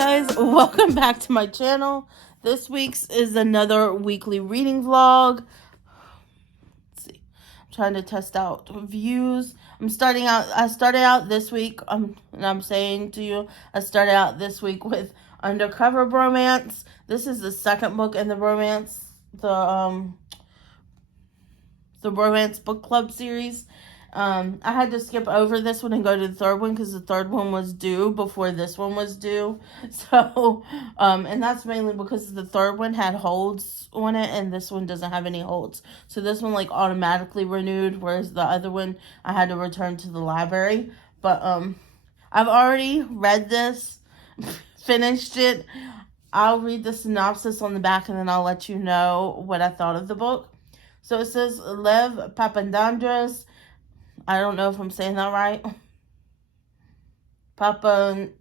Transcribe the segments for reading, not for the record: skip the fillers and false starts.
guys, welcome back to my channel. This week's is another weekly reading vlog. Let's see. I'm trying to test out views. I started out this week, and I'm saying to you, I started out this week with Undercover Bromance. This is the second book in the Bromance, the Bromance book club series. I had to skip over this one and go to the third one because the third one was due before this one was due. So, and that's mainly because the third one had holds on it and this one doesn't have any holds. So this one like automatically renewed, whereas the other one I had to return to the library. But I've already read this, finished it. I'll read the synopsis on the back and then I'll let you know what I thought of the book. So it says, Lev Papandandras, I don't know if I'm saying that right, Papandreas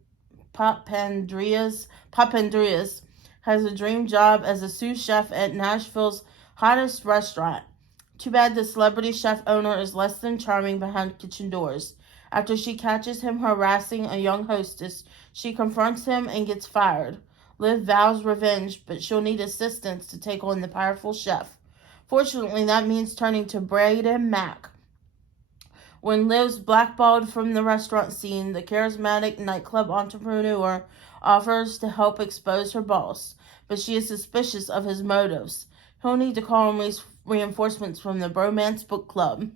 has a dream job as a sous chef at Nashville's hottest restaurant. Too bad the celebrity chef owner is less than charming behind kitchen doors. After she catches him harassing a young hostess, she confronts him and gets fired. Liv vows revenge, but she'll need assistance to take on the powerful chef. Fortunately, that means turning to Braden Mack. When Liv's blackballed from the restaurant scene, the charismatic nightclub entrepreneur offers to help expose her boss, but she is suspicious of his motives. He'll need to call in reinforcements from the Bromance book club.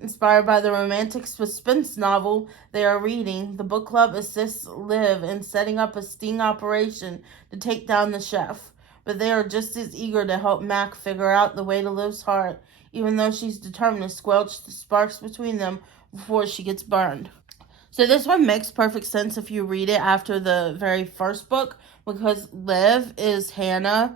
Inspired by the romantic suspense novel they are reading, the book club assists Liv in setting up a sting operation to take down the chef. But they are just as eager to help Mac figure out the way to Liv's heart, even though she's determined to squelch the sparks between them before she gets burned. So this one makes perfect sense if you read it after the very first book, because Liv is Hannah's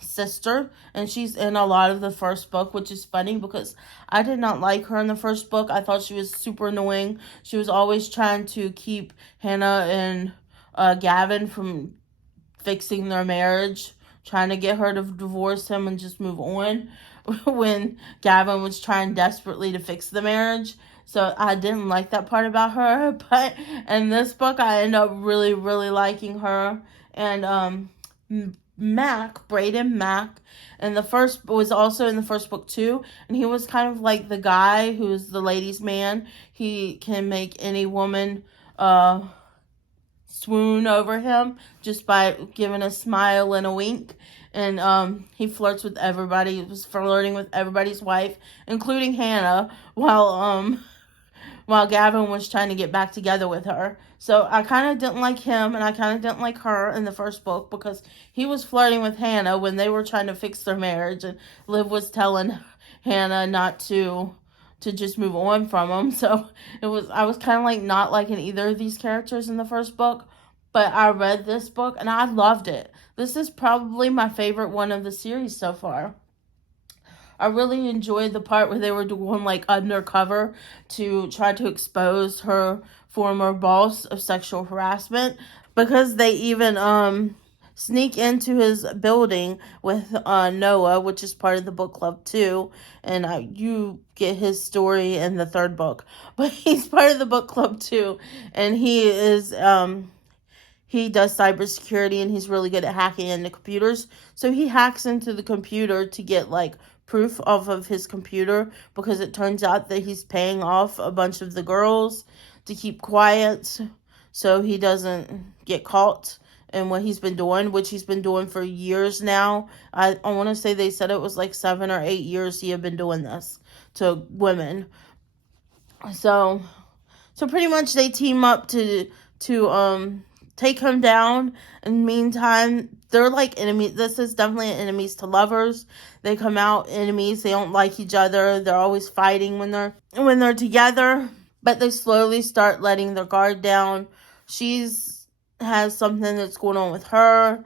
sister, and she's in a lot of the first book, which is funny because I did not like her in the first book. I thought she was super annoying. She was always trying to keep Hannah and Gavin from fixing their marriage, trying to get her to divorce him and just move on when Gavin was trying desperately to fix the marriage. So I didn't like that part about her, but in this book I ended up really, really liking her. And Braden Mack, and was also in the first book too, and he was kind of like the guy who's the ladies' man. He can make any woman swoon over him just by giving a smile and a wink. And he flirts with everybody. He was flirting with everybody's wife, including Hannah, while Gavin was trying to get back together with her. So I kind of didn't like him, and I kind of didn't like her in the first book because he was flirting with Hannah when they were trying to fix their marriage, and Liv was telling Hannah not to just move on from him. So I was kind of like not liking either of these characters in the first book, but I read this book and I loved it. This is probably my favorite one of the series so far. I really enjoyed the part where they were doing like undercover to try to expose her former boss of sexual harassment, because they even sneak into his building with Noah, which is part of the book club too, and you get his story in the third book, but he's part of the book club too, and he does cybersecurity, and he's really good at hacking into computers. So he hacks into the computer to get like proof off of his computer, because it turns out that he's paying off a bunch of the girls to keep quiet so he doesn't get caught in what he's been doing, which he's been doing for years now. I want to say they said it was like 7 or 8 years he had been doing this to women. So pretty much they team up to take him down. In the meantime, they're like enemies. This is definitely enemies to lovers. They come out enemies. They don't like each other. They're always fighting when they're together. But they slowly start letting their guard down. Has something that's going on with her,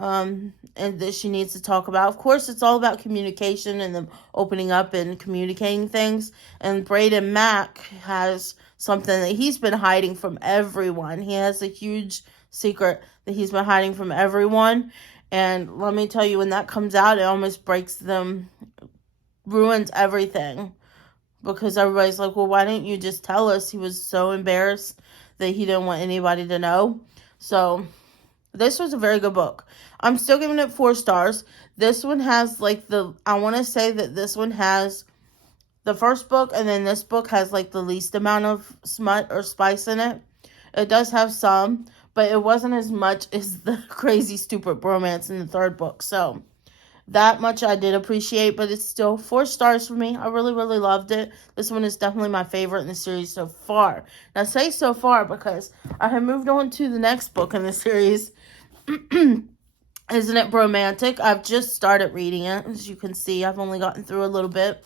and that she needs to talk about. Of course, it's all about communication and them opening up and communicating things. And Braden Mack has something that he's been hiding from everyone. He has a huge secret that he's been hiding from everyone. And let me tell you, when that comes out, it almost ruins everything. Because everybody's like, well, why didn't you just tell us? He was so embarrassed that he didn't want anybody to know. So this was a very good book. I'm still giving it 4 stars. This one has I want to say that this one has the first book, and then this book has the least amount of smut or spice in it. It does have some, but it wasn't as much as the crazy stupid bromance in the third book. So that much I did appreciate, but it's still 4 stars for me. I really, really loved it. This one is definitely my favorite in the series so far. And I say so far because I have moved on to the next book in the series. Isn't it Bromantic? I've just started reading it. As you can see, I've only gotten through a little bit.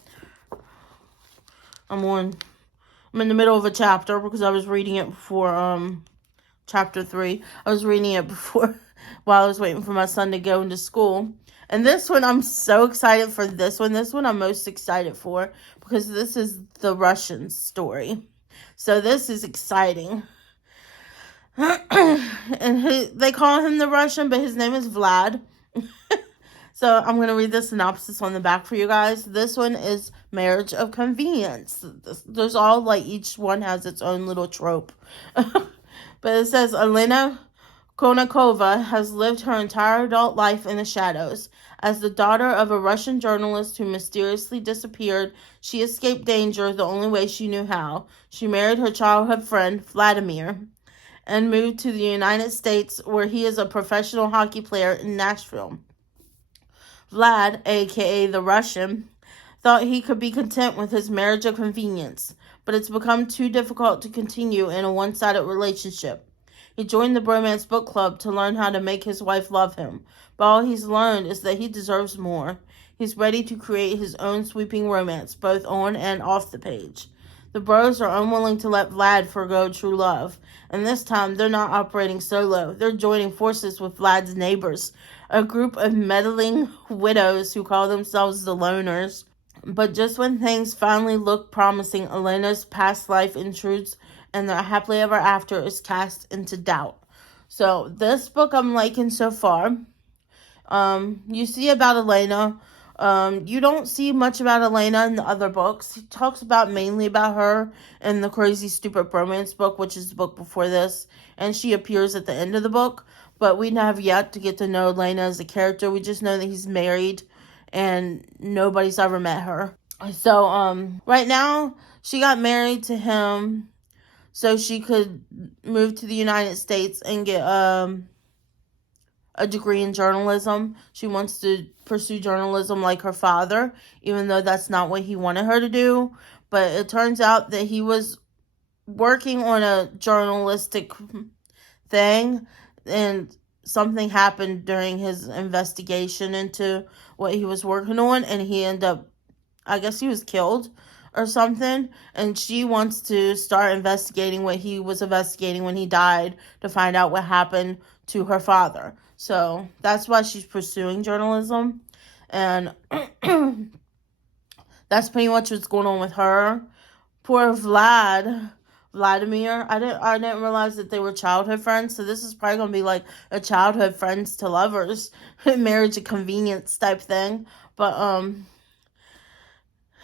I'm in the middle of a chapter because I was reading it before chapter 3. I was reading it before while I was waiting for my son to go into school. And this one, I'm so excited for this one. This one I'm most excited for because this is the Russian story. So this is exciting. And they call him the Russian, but his name is Vlad. So I'm going to read the synopsis on the back for you guys. This one is Marriage of Convenience. There's all, each one has its own little trope. But it says, Elena Konakova has lived her entire adult life in the shadows. As the daughter of a Russian journalist who mysteriously disappeared, she escaped danger the only way she knew how. She married her childhood friend, Vladimir, and moved to the United States, where he is a professional hockey player in Nashville. Vlad, aka the Russian, thought he could be content with his marriage of convenience, but it's become too difficult to continue in a one-sided relationship. He joined the Bromance book club to learn how to make his wife love him, but all he's learned is that he deserves more. He's ready to create his own sweeping romance, both on and off the page. The bros are unwilling to let Vlad forgo true love, and this time they're not operating solo. They're joining forces with Vlad's neighbors, a group of meddling widows who call themselves the Loners. But just when things finally look promising, Elena's past life intrudes and their happily ever after is cast into doubt. So this book I'm liking so far. You see about Elena. You don't see much about Elena in the other books. He talks mainly about her in the Crazy Stupid Bromance book, which is the book before this, and she appears at the end of the book, but we have yet to get to know Elena as a character. We just know that he's married, and nobody's ever met her. So, right now, she got married to him so she could move to the United States and get, a degree in journalism. She wants to pursue journalism like her father, even though that's not what he wanted her to do. But it turns out that he was working on a journalistic thing, and something happened during his investigation into what he was working on, and he ended up, I guess he was killed or something, and she wants to start investigating what he was investigating when he died to find out what happened to her father. So that's why she's pursuing journalism, and that's pretty much what's going on with her. Poor Vladimir. I didn't realize that they were childhood friends, so this is probably gonna be like a childhood friends to lovers, marriage of convenience type thing. But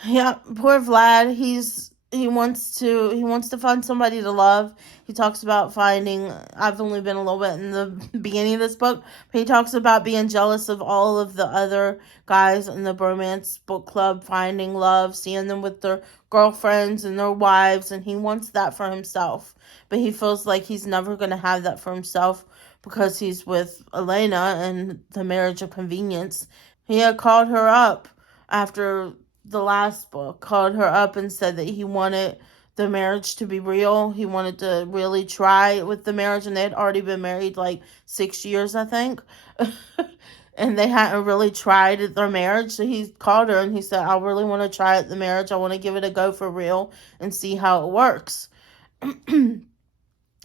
yeah, poor Vlad. He wants to find somebody to love. He talks about finding. I've only been a little bit in the beginning of this book, but he talks about being jealous of all of the other guys in the Bromance book club, finding love, seeing them with their girlfriends and their wives, and he wants that for himself. But he feels like he's never going to have that for himself because he's with Elena and the marriage of convenience. He had called her up after the last book, called her up and said that he wanted the marriage to be real. He wanted to really try with the marriage, and they had already been married 6 years, I think. And they hadn't really tried at their marriage. So he called her and he said, I really want to try at the marriage. I want to give it a go for real and see how it works.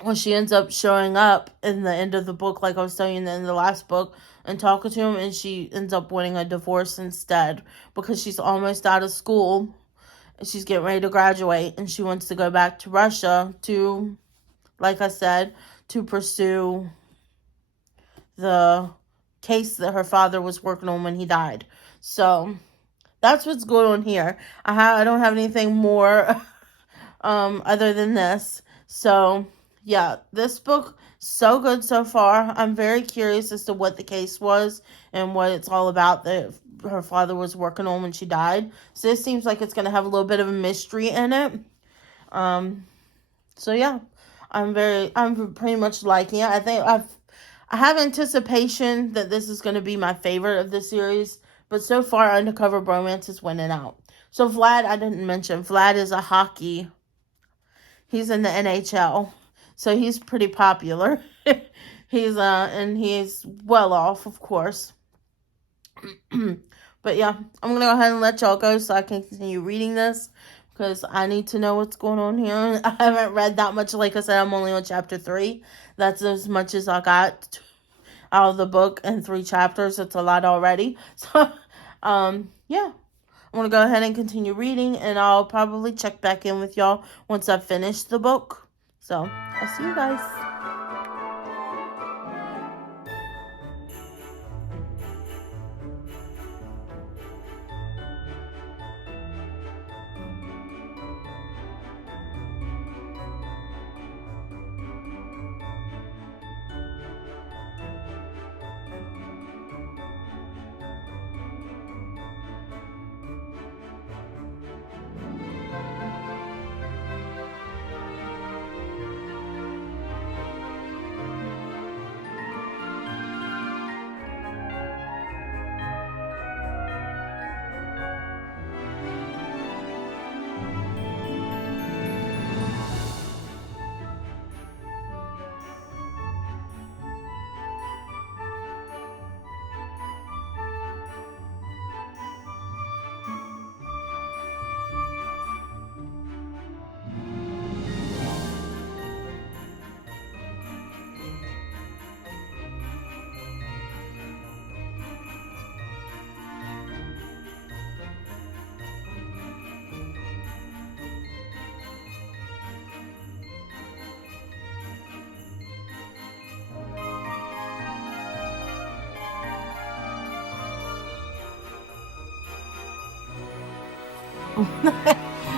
Well, she ends up showing up in the end of the book, like I was telling you in the end of the last book, and talking to him, and she ends up winning a divorce instead because she's almost out of school. She's getting ready to graduate, and she wants to go back to Russia to, like I said, to pursue the case that her father was working on when he died. So that's what's going on here. I don't have anything more other than this. So Yeah, this book so good so far. I'm very curious as to what the case was and what it's all about that her father was working on when she died. So this seems like it's going to have a little bit of a mystery in it. Um, so yeah, I'm pretty much liking it. I have anticipation that this is going to be my favorite of the series, but so far Undercover Bromance is winning out. So Vlad, I didn't mention, Vlad is a hockey. He's in the NHL, so he's pretty popular. And he's well off, of course. But yeah, I'm gonna go ahead and let y'all go so I can continue reading this because I need to know what's going on here. I haven't read that much. Like I said, I'm only on chapter 3. That's as much as I got out of the book in 3 chapters. It's a lot already. So, yeah. I'm going to go ahead and continue reading, and I'll probably check back in with y'all once I've finished the book. So, I'll see you guys.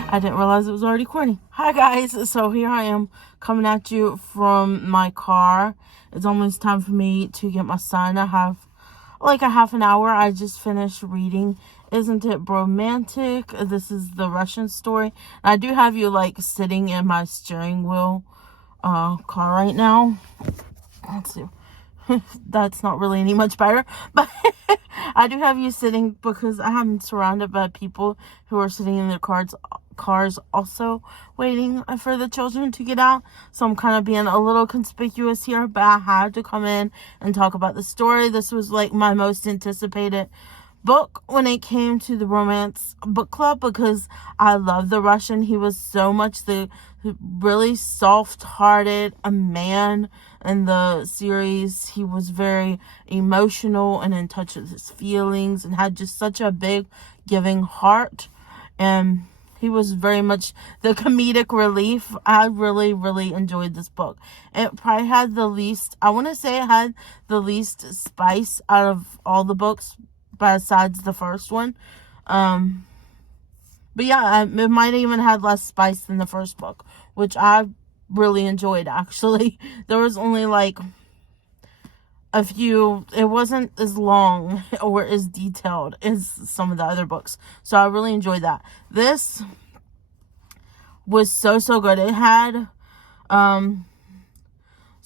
I didn't realize it was already recording. Hi guys, so here I am coming at you from my car. It's almost time for me to get my son. I have like a half an hour. I just finished reading Isn't It Bromantic? This is the Russian story. I do have you like sitting in my steering wheel car right now. Let's see. That's not really any much better, but I do have you sitting because I am surrounded by people who are sitting in their cars also waiting for the children to get out. So I'm kind of being a little conspicuous here, but I had to come in and talk about the story. This was like my most anticipated book when it came to the romance book club because I love the Russian. He was so much the really soft-hearted a man in the series. He was very emotional and in touch with his feelings and had just such a big giving heart, and he was very much the comedic relief. I really, really enjoyed this book. It probably had the least, I want to say it had the least spice out of all the books besides the first one. But yeah, it might even had less spice than the first book, which I really enjoyed, actually. There was only like a few, it wasn't as long or as detailed as some of the other books. So I really enjoyed that. This was so good. It had, so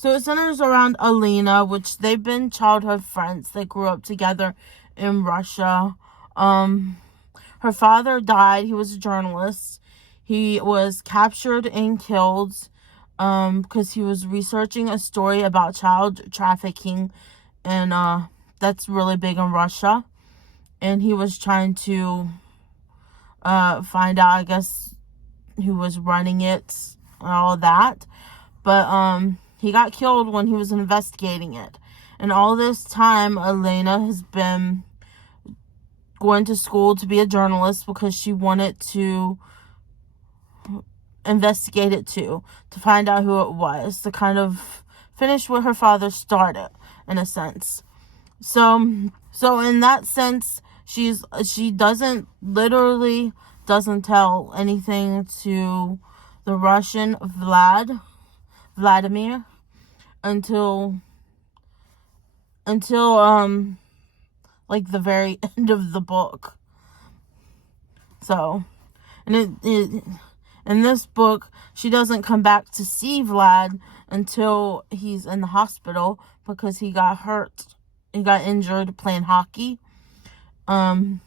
it centers around Alina, which they've been childhood friends. They grew up together in Russia. Her father died. He was a journalist. He was captured and killed because he was researching a story about child trafficking, and that's really big in Russia. And he was trying to find out, I guess, who was running it and all of that. But he got killed when he was investigating it. And all this time, Elena has been going to school to be a journalist because she wanted to investigate it too, to find out who it was, to kind of finish what her father started, in a sense. So in that sense, she literally doesn't tell anything to the Russian Vlad. Vladimir until like the very end of the book. So, and in this book, she doesn't come back to see Vlad until he's in the hospital because he got hurt. He got injured playing hockey. And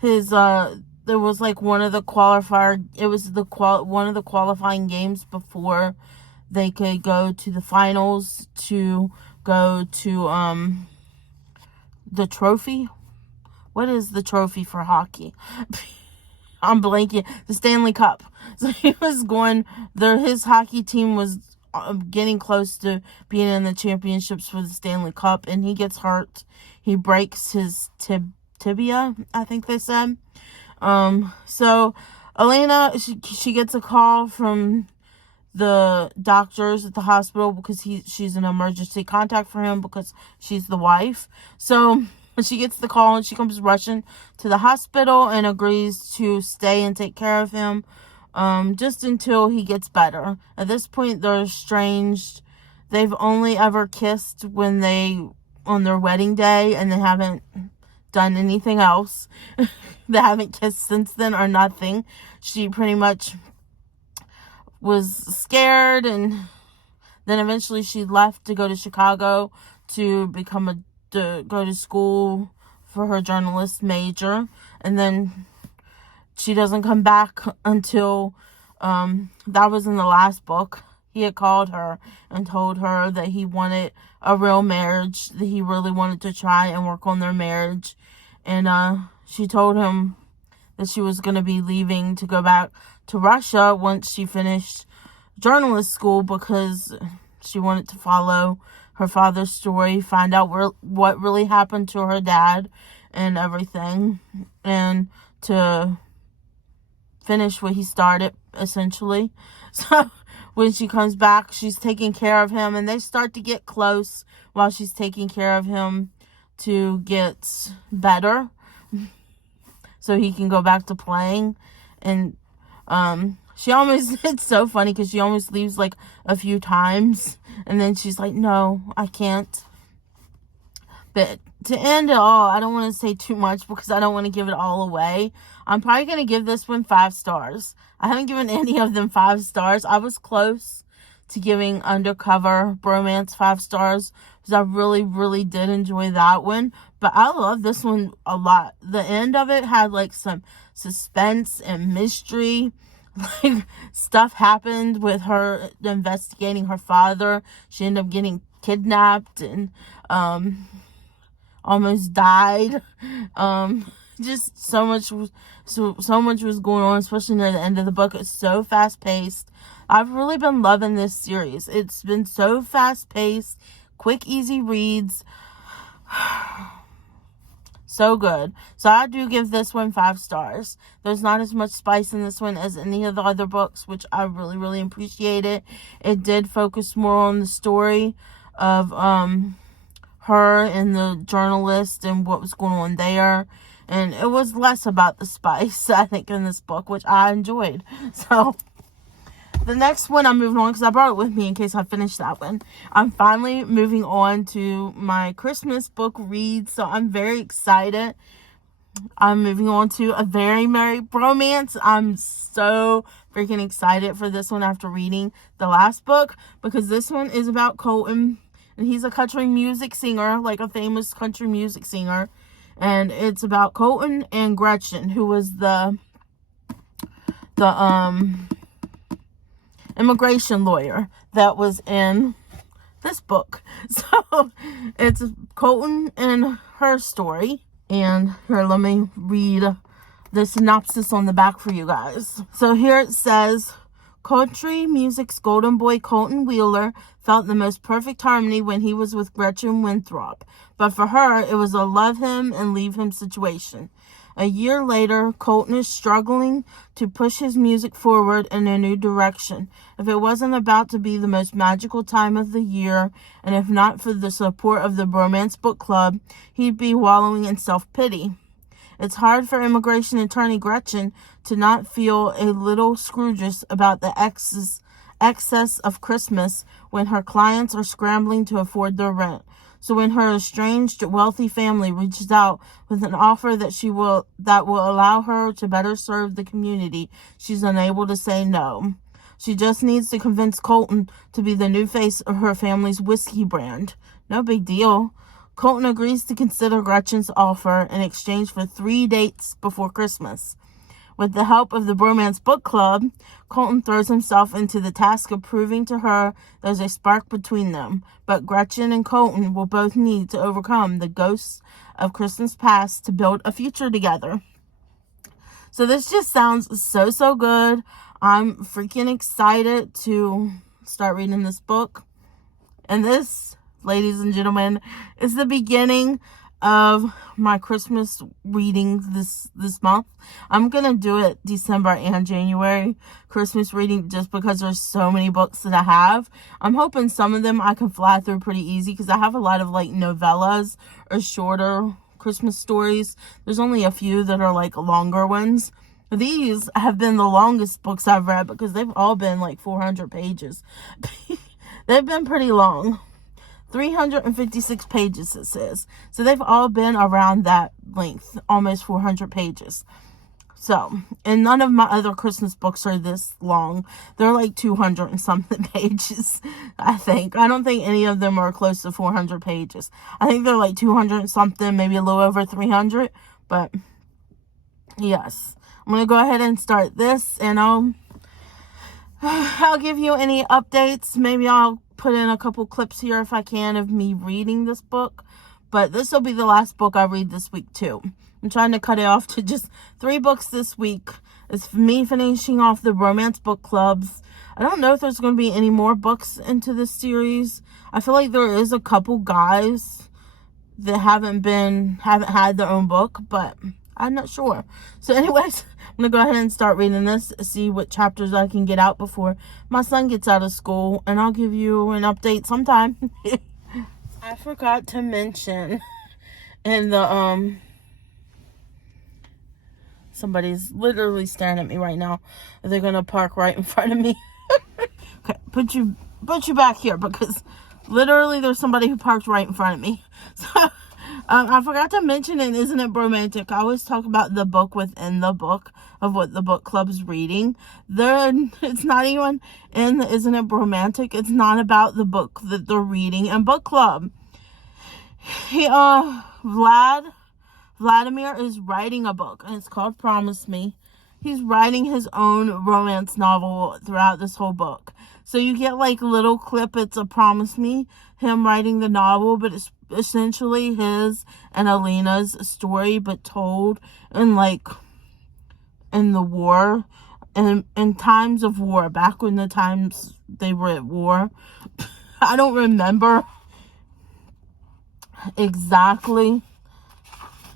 his there was like one of the qualifying games before they could go to the finals to go to the trophy. What is the trophy for hockey? I'm blanking. The Stanley Cup. So he was going there. His hockey team was getting close to being in the championships for the Stanley Cup, and he gets hurt. He breaks his tibia, I think they said. So Elena, she gets a call from the doctors at the hospital because she's an emergency contact for him because she's the wife. So she gets the call and she comes rushing to the hospital and agrees to stay and take care of him just until he gets better. At this point, they're estranged. They've only ever kissed on their wedding day, and they haven't done anything else. They haven't kissed since then or nothing. She pretty much was scared, and then eventually she left to go to Chicago to go to school for her journalist major, and then she doesn't come back until that was in the last book. He had called her and told her that he wanted a real marriage, that he really wanted to try and work on their marriage, and she told him that she was going to be leaving to go back to Russia once she finished journalist school because she wanted to follow her father's story, find out what really happened to her dad and everything, and to finish what he started, essentially. So when she comes back, she's taking care of him, and they start to get close while she's taking care of him to get better so he can go back to playing. And it's so funny because she almost leaves like a few times, and then she's like, no, I can't. But to end it all, I don't want to say too much because I don't want to give it all away. I'm probably going to give this one 5 stars. I haven't given any of them 5 stars. I was close to giving Undercover Bromance 5 stars because I really, really did enjoy that one. But I love this one a lot. The end of it had like some suspense and mystery. Like, stuff happened with her investigating her father. She ended up getting kidnapped and almost died. Just so much was going on, especially near the end of the book. It's so fast paced. I've really been loving this series. It's been so fast paced, quick, easy reads. So good. So I do give this one 5 stars. There's not as much spice in this one as any of the other books, which I really, really appreciated. It did focus more on the story of her and the journalist and what was going on there. And it was less about the spice, I think, in this book, which I enjoyed. So the next one I'm moving on, because I brought it with me in case I finished that one. I'm finally moving on to my Christmas book read, so I'm very excited. I'm moving on to A Very Merry Bromance. I'm so freaking excited for this one after reading the last book, because this one is about Colton, and he's a country music singer, like a famous country music singer. And it's about Colton and Gretchen, who was the immigration lawyer that was in this book. So it's Colton and her story. And here, let me read the synopsis on the back for you guys. So here it says, country music's golden boy Colton Wheeler felt the most perfect harmony when he was with Gretchen Winthrop. But for her, it was a love him and leave him situation. A year later, Colton is struggling to push his music forward in a new direction. If it wasn't about to be the most magical time of the year, and if not for the support of the Bromance Book Club, he'd be wallowing in self-pity. It's hard for immigration attorney Gretchen to not feel a little Scroogish about the excess of Christmas when her clients are scrambling to afford their rent. So when her estranged wealthy family reaches out with an offer that will allow her to better serve the community, she's unable to say no. She just needs to convince Colton to be the new face of her family's whiskey brand. No big deal. Colton agrees to consider Gretchen's offer in exchange for 3 dates before Christmas. With the help of the Bromance Book Club, Colton throws himself into the task of proving to her there's a spark between them. But Gretchen and Colton will both need to overcome the ghosts of Christmas past to build a future together. So this just sounds so good. I'm freaking excited to start reading this book. And this, ladies and gentlemen, is the beginning of my Christmas reading this month. I'm gonna do it December and January Christmas reading just because there's so many books that I have. I'm hoping some of them I can fly through pretty easy because I have a lot of like novellas or shorter Christmas stories. There's only a few that are like longer ones. These have been the longest books I've read because they've all been like 400 pages. They've been pretty long. 356 pages it says. So they've all been around that length, almost 400 pages. So, and none of my other Christmas books are this long. They're like 200 and something pages, I think. I don't think any of them are close to 400 pages. I think they're like 200 and something, maybe a little over 300. But, yes. I'm going to go ahead and start this, and I'll give you any updates. Maybe I'll put in a couple clips here if I can of me reading this book. But this will be the last book I read this week too. I'm trying to cut it off to just 3 books this week. It's me finishing off the Bromance Book Clubs. I don't know if there's going to be any more books into this series. I feel like there is a couple guys that haven't had their own book, but I'm not sure. So anyways, I'm going to go ahead and start reading this, see what chapters I can get out before my son gets out of school, and I'll give you an update sometime. I forgot to mention in the, somebody's literally staring at me right now. They're going to park right in front of me. Okay, put you back here because literally there's somebody who parked right in front of me. So, I forgot to mention in Isn't It Bromantic, I always talk about the book within the book of what the book club's reading. It's not even in the Isn't It Bromantic. It's not about the book that they're reading in book club. Vladimir is writing a book, and it's called Promise Me. He's writing his own romance novel throughout this whole book. So you get like little clippets of Promise Me, him writing the novel, but it's essentially his and Elena's story, but told in the war, and in times of war, back when the times they were at war. I don't remember exactly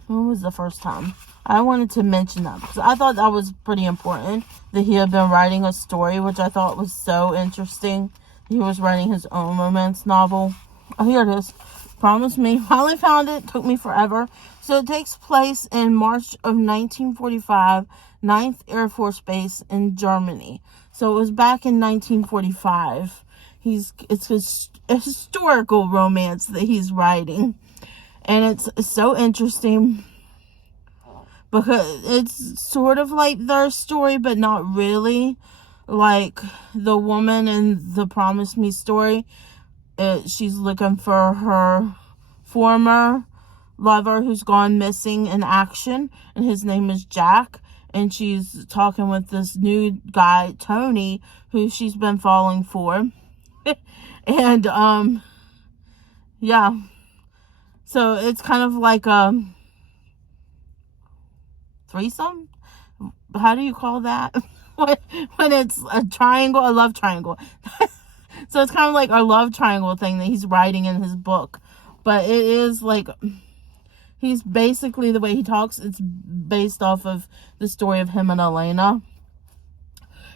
when was the first time. I wanted to mention that because I thought that was pretty important, that he had been writing a story, which I thought was so interesting. He was writing his own romance novel. Oh, here it is. Promise Me. Finally found it. Took me forever. So it takes place in March of 1945, 9th Air Force Base in Germany. So it was back in 1945. It's a historical romance that he's writing. And it's so interesting because it's sort of like their story, but not really. Like the woman in the Promise Me story, she's looking for her former lover who's gone missing in action, and his name is Jack, and she's talking with this new guy, Tony, who she's been falling for. And yeah, so it's kind of like a threesome. How do you call that? when it's a triangle, a love triangle. So it's kind of like a love triangle thing that he's writing in his book. But it is like, he's basically, the way he talks, it's based off of the story of him and Elena.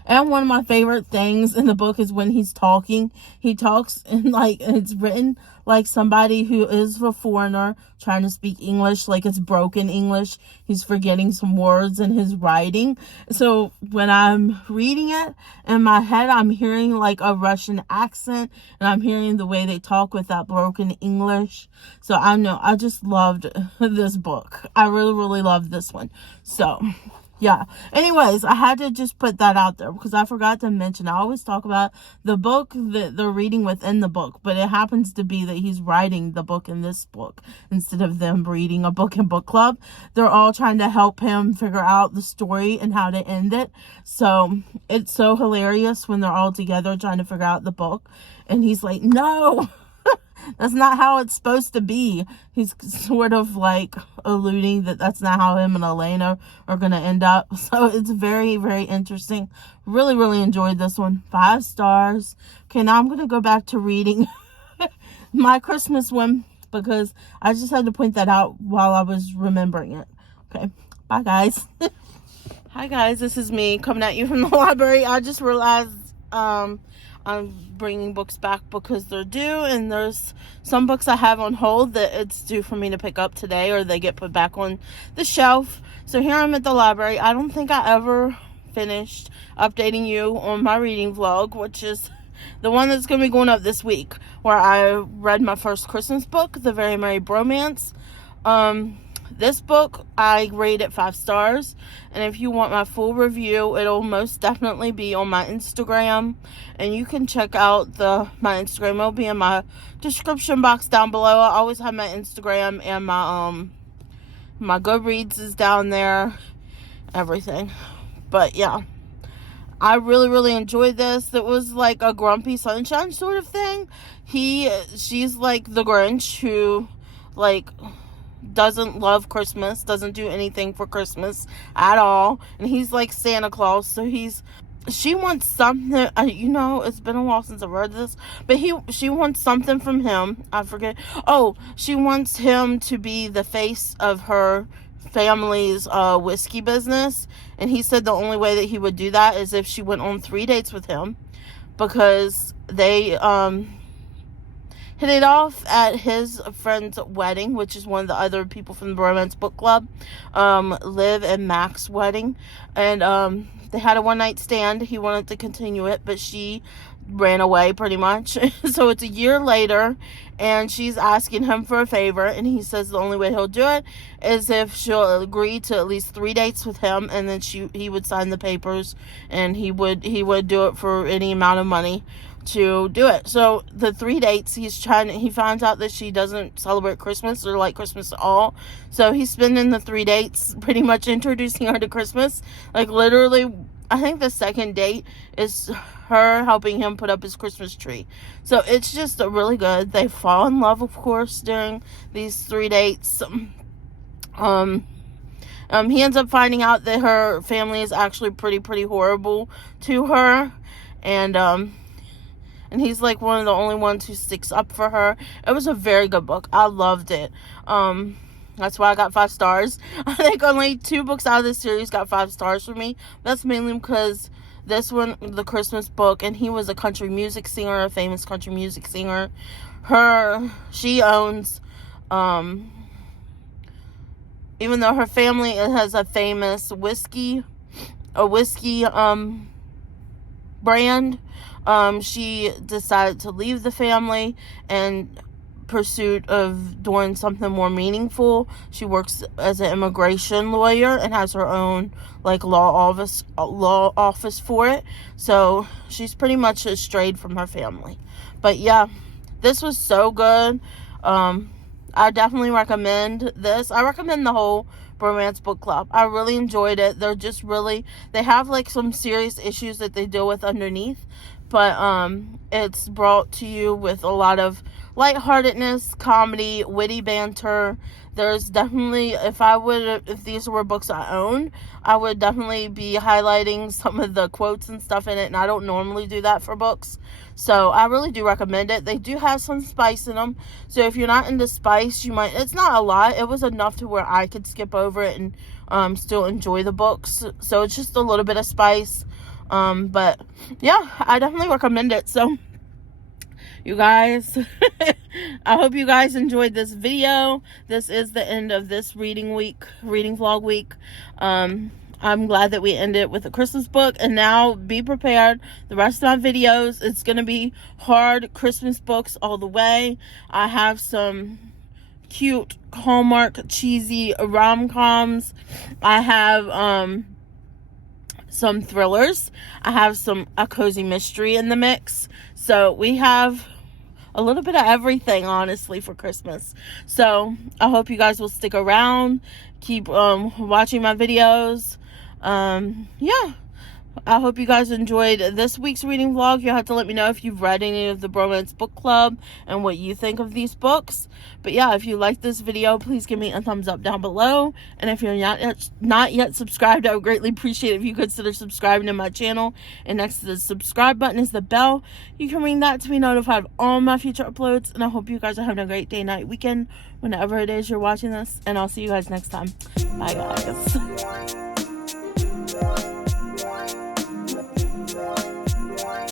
And one of my favorite things in the book is when he's talking, he talks and like it's written like somebody who is a foreigner trying to speak English, like it's broken English. He's forgetting some words in his writing. So when I'm reading it in my head, I'm hearing like a Russian accent, and I'm hearing the way they talk with that broken English. So I know I just loved this book. I really, really loved this one. So yeah. Anyways, I had to just put that out there because I forgot to mention. I always talk about the book that they're reading within the book, but it happens to be that he's writing the book in this book instead of them reading a book in book club. They're all trying to help him figure out the story and how to end it. So it's so hilarious when they're all together trying to figure out the book. And he's like, no. That's not how it's supposed to be. He's sort of like alluding that that's not how him and Elena are going to end up. So it's very, very interesting. Really, really enjoyed this one. 5 stars. Okay, now I'm going to go back to reading my Christmas one because I just had to point that out while I was remembering it. Okay, bye guys. Hi guys, this is me coming at you from the library. I just realized I'm bringing books back because they're due, and there's some books I have on hold that it's due for me to pick up today, or they get put back on the shelf. So here I'm at the library. I don't think I ever finished updating you on my reading vlog, which is the one that's going to be going up this week, where I read my first Christmas book, The Very Merry Bromance. This book I rate it 5 stars, and if you want my full review, it'll most definitely be on my Instagram, and you can check out my Instagram. It'll be in my description box down below. I always have my Instagram, and my Goodreads is down there, everything. But yeah, I really, really enjoyed this. It was like a grumpy sunshine sort of thing. She's like the Grinch who like doesn't love Christmas, doesn't do anything for Christmas at all, and he's like Santa Claus. So she wants something, it's been a while since I've read this, but she wants something from him. I forget. Oh, she wants him to be the face of her family's whiskey business, and he said the only way that he would do that is if she went on 3 dates with him, because they hit it off at his friend's wedding, which is one of the other people from the Bromance book club, Liv and Mac's wedding, and they had a one-night stand. He wanted to continue it, but she ran away pretty much. So it's a year later, and she's asking him for a favor, and he says the only way he'll do it is if she'll agree to at least 3 dates with him, and then he would sign the papers, and he would do it for any amount of money to do it. So the 3 dates, he finds out that she doesn't celebrate Christmas or like Christmas at all, so he's spending the 3 dates pretty much introducing her to Christmas. Like literally, I think the second date is her helping him put up his Christmas tree. So it's just really good. They fall in love, of course, during these 3 dates. He ends up finding out that her family is actually pretty horrible to her, and he's like one of the only ones who sticks up for her. It was a very good book. I loved it. That's why I got 5 stars. I think only 2 books out of this series got 5 stars for me. That's mainly because this one, the Christmas book, and he was a country music singer, a famous country music singer. She owns, even though her family has a famous whiskey brand, she decided to leave the family in pursuit of doing something more meaningful. She works as an immigration lawyer and has her own like law office for it. So she's pretty much strayed from her family. But yeah, this was so good. I definitely recommend this. I recommend the whole Bromance book club. I really enjoyed it. They have like some serious issues that they deal with underneath, but it's brought to you with a lot of lightheartedness, comedy, witty banter. There's definitely, if these were books I own, I would definitely be highlighting some of the quotes and stuff in it, and I don't normally do that for books. So I really do recommend it. They do have some spice in them, so if you're not into spice, it's not a lot. It was enough to where I could skip over it and still enjoy the books. So it's just a little bit of spice. But yeah, I definitely recommend it. So you guys, I hope you guys enjoyed this video. This is the end of this reading vlog week. I'm glad that we ended with a Christmas book, and now be prepared. The rest of my videos, it's going to be hard Christmas books all the way. I have some cute Hallmark cheesy rom-coms. I have some thrillers. I have a cozy mystery in the mix. So we have a little bit of everything, honestly, for Christmas. So I hope you guys will stick around, keep watching my videos. Yeah, I hope you guys enjoyed this week's reading vlog. You'll have to let me know if you've read any of the Bromance book club and what you think of these books. But yeah, if you like this video, please give me a thumbs up down below. And if you're not yet subscribed, I would greatly appreciate it if you consider subscribing to my channel. And next to the subscribe button is the bell. You can ring that to be notified of all my future uploads. And I hope you guys are having a great day, night, weekend, whenever it is you're watching this. And I'll see you guys next time. Bye, guys.